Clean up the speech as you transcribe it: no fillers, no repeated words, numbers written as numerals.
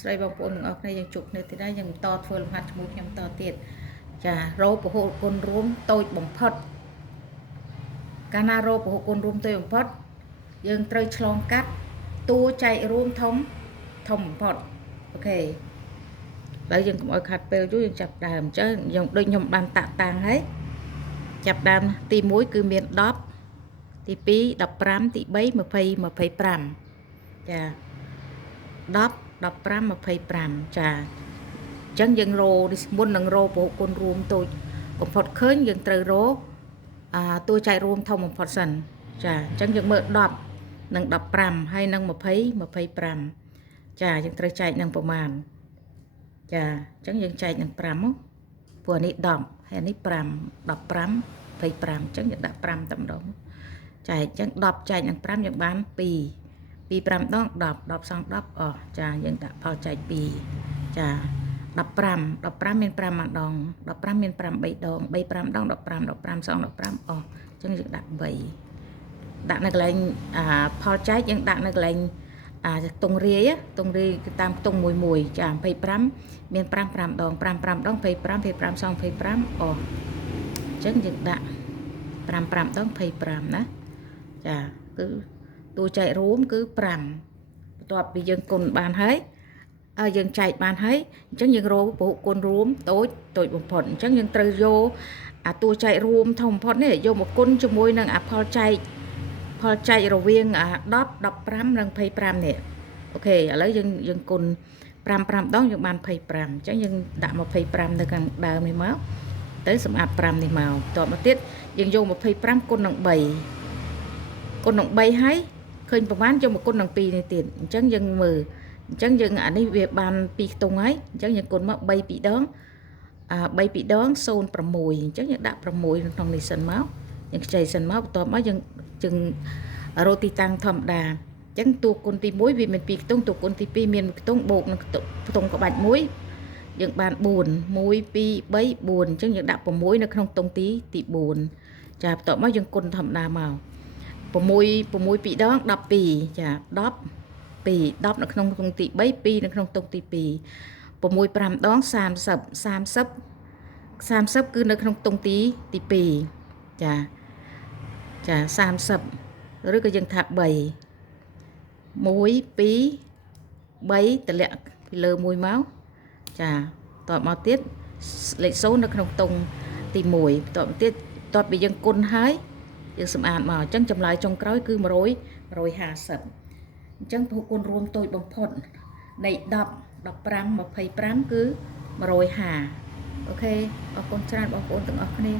ស្រីបងប្អូនទាំងអស់គ្នាយើងជួបគ្នាទីនេះយើងបន្តធ្វើលំហាត់ជាមួយខ្ញុំបន្តទៀតចារោពហុគុណរួមតូចបំផុតកាលណារោពហុគុណរួមតូចបំផុតយើងត្រូវឆ្លងកាត់តួចែករួមធំបំផុតអូខេហើយយើងកុំឲ្យខាត់ពេលយូរយើងចាប់ដើមអញ្ចឹងយើងដូចខ្ញុំបានតាក់តាំងហើយចាប់ដើមទី1គឺមាន10ទី2 15ទី3 20 25ចា10 15 25ចាអញ្ចឹងយើងរោមុននឹងរោពហុគុណរួមតូចបំផុតឃើញយើងត្រូវរោតួចែករួមធំបំផុតសិនចាអញ្ចឹងយើងមើល10និង15ហើយនឹង20 25ចាយើងត្រូវចែកនឹងប្រមាណចាអញ្ចឹងយើងចែកនឹង5មកព្រោះនេះ10ហើយនេះ5 15 25អញ្ចឹងយើងដាក់5តែម្ដងចែកអញ្ចឹង10ចែកនឹង5យើងបាន2 5ដង10 10សង10អស់ចាយើងដាក់ផលចែក2ចា15មាន5ម្ដង15មាន5 3ដង3 5ដង15សង15អស់អញ្ចឹងយើងដាក់3ដាក់នៅកន្លែងផលចែកយើងដាក់នៅកន្លែងតុងរាយគឺតាមខ្ទង់មួយចា25មាន5 5ដង5 5ដង25សង25អស់អញ្ចឹងយើងដាក់5 5ដង25ណាចាគឺតួចែករួមគឺ5បន្ទាប់ពីយើងគុណបានហើយយើងចែកបានហើយអញ្ចឹងយើងរកពហុគុណរួមតូចបំផុតអញ្ចឹងយើងត្រូវយកតួចែករួមធំបំផុតនេះយកមកគុណជាមួយនឹងផលចែករវាង10 15និង25នេះអូខេឥឡូវយើងគុណ5 ដងយើងបាន25អញ្ចឹងយើងដាក់25នៅខាងដើមនេះមកទៅសម្អាត5នេះមកតបមកទៀតយើងយក25គុណនឹង3គុណនឹង3ហើយឃើញប្រហែលយកមកគុណនឹង2នេះទៀតអញ្ចឹងយើងមើលអញ្ចឹងយើងអានេះវាបាន2ខ្ទង់ហើយអញ្ចឹងយើងគុណមក3 2ដង3 2ដង0.6អញ្ចឹងយើងដាក់6នៅក្នុងនេះសិនមកយើងខ្ចីសិនមកបន្ទាប់មកយើងរកទីតាំងធម្មតាអញ្ចឹងតួគុណទី1វាមាន2ខ្ទង់តួគុណទី2មាន1ខ្ទង់បូកនឹងខ្ទង់ក្បាច់1យើងបាន4 1 2 3 4អញ្ចឹងយើងដាក់6នៅក្នុងខ្ទង់ទី4ចាបន្ទាប់មកយើងគុណធម្មតាមក6 2ដង12ចា10 នៅក្នុងខ្ទង់ទី3 2នៅក្នុងខ្ទង់ទី2 6 5ដង30គឺនៅក្នុងខ្ទង់ទី2ចា30ឬក៏យើងថា3 1 2 3តម្លាក់ពីលើ1មកចាតបមកទៀតលេខ0នៅក្នុងខ្ទង់ទី1តបទៀតតបពីយើងគុណហើយយើងសម្អាតមកអញ្ចឹងចម្លើយចុងក្រោយគឺ150អញ្ចឹងពហុគុណរួមតូចបំផុតនៃ10 15 25គឺ150អូខេអរគុណច្រើនបងប្អូនទាំងអស់គ្នា